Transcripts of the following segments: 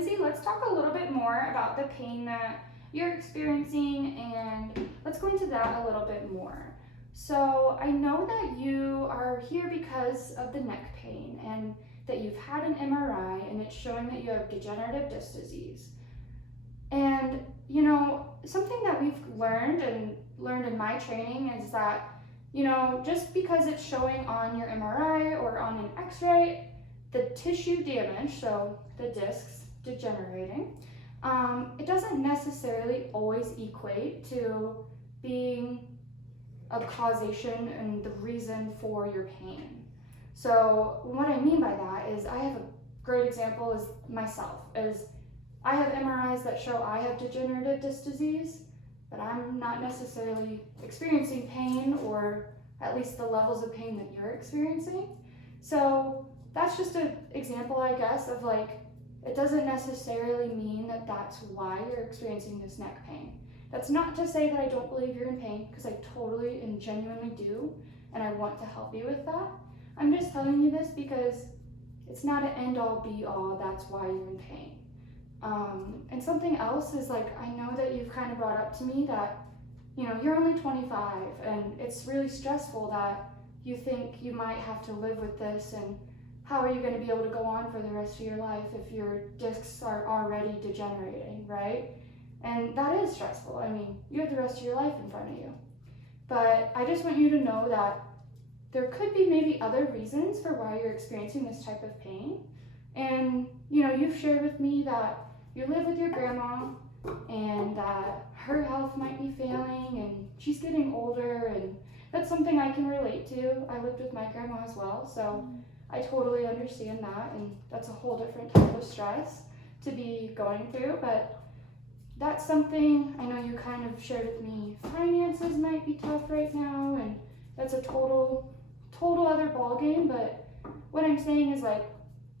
Lindsay, let's talk a little bit more about the pain that you're experiencing, and let's go into that a little bit more. So, I know that you are here because of the neck pain and that you've had an MRI and it's showing that you have degenerative disc disease. And, something that we've learned in my training is that, just because it's showing on your MRI or on an x-ray, the tissue damage, so the discs degenerating, it doesn't necessarily always equate to being a causation and the reason for your pain. So what I mean by that is I have a great example is myself, is I have MRIs that show I have degenerative disc disease, but I'm not necessarily experiencing pain, or at least the levels of pain that you're experiencing. So that's just an example, I guess, of it doesn't necessarily mean that that's why you're experiencing this neck pain. That's not to say that I don't believe you're in pain, because I totally and genuinely do, and I want to help you with that. I'm just telling you this because it's not an end-all be-all, that's why you're in pain. And something else is I know that you've kind of brought up to me that, you're only 25 and it's really stressful that you think you might have to live with this, and how are you going to be able to go on for the rest of your life if your discs are already degenerating, right? And that is stressful. I mean, you have the rest of your life in front of you. But I just want you to know that there could be maybe other reasons for why you're experiencing this type of pain. And, you've shared with me that you live with your grandma and that her health might be failing and she's getting older, and that's something I can relate to. I lived with my grandma as well, so I totally understand that, and that's a whole different type of stress to be going through. But that's something I know you kind of shared with me. Finances might be tough right now, and that's a total other ballgame. But what I'm saying is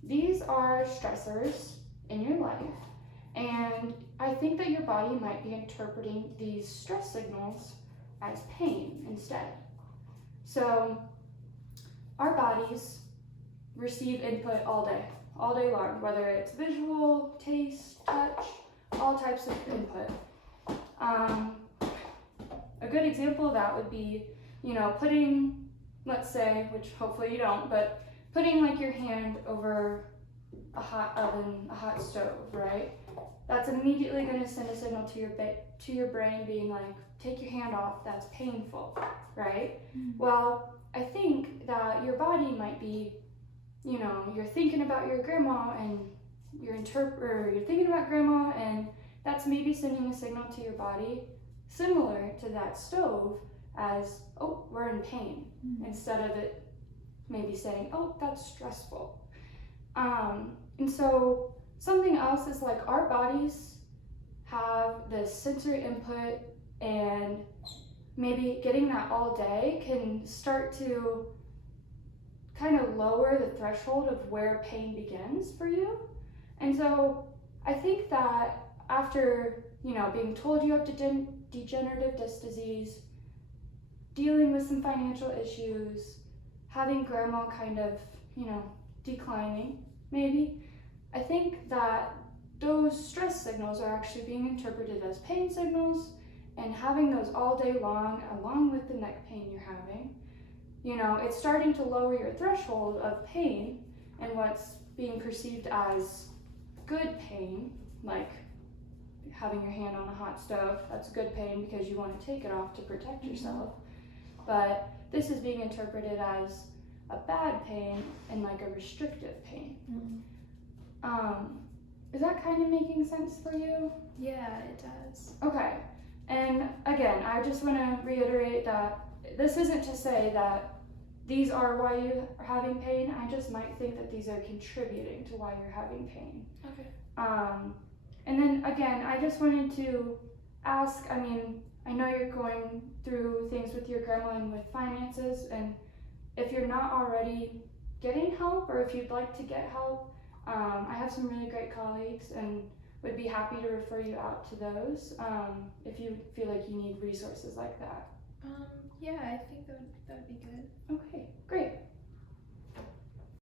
these are stressors in your life, and I think that your body might be interpreting these stress signals as pain instead. So our bodies receive input all day long, whether it's visual, taste, touch, all types of input. A good example of that would be, putting, let's say, which hopefully you don't, but putting your hand over a hot oven, a hot stove, right? That's immediately going to send a signal to your brain being take your hand off, that's painful, right? Mm-hmm. Well, I think that your body might be, you're thinking about your grandma and you're thinking about grandma, and that's maybe sending a signal to your body similar to that stove as, oh, we're in pain, instead of it maybe saying, oh, that's stressful. And so something else is our bodies have this sensory input, and maybe getting that all day can start to kind of lower the threshold of where pain begins for you. And so I think that after, being told you have degenerative disc disease, dealing with some financial issues, having grandma kind of, declining, maybe, I think that those stress signals are actually being interpreted as pain signals, and having those all day long, along with the neck pain you're having, it's starting to lower your threshold of pain and what's being perceived as good pain, like having your hand on a hot stove. That's good pain because you want to take it off to protect yourself. But this is being interpreted as a bad pain and a restrictive pain. Is that kind of making sense for you? Yeah, it does. Okay. And again, I just want to reiterate that this isn't to say that these are why you are having pain. I just might think that these are contributing to why you're having pain. Okay. And then again, I just wanted to ask, I know you're going through things with your grandma and with finances, and if you're not already getting help, or if you'd like to get help, I have some really great colleagues and would be happy to refer you out to those if you feel like you need resources like that. Yeah, I think that would be good. Okay, great.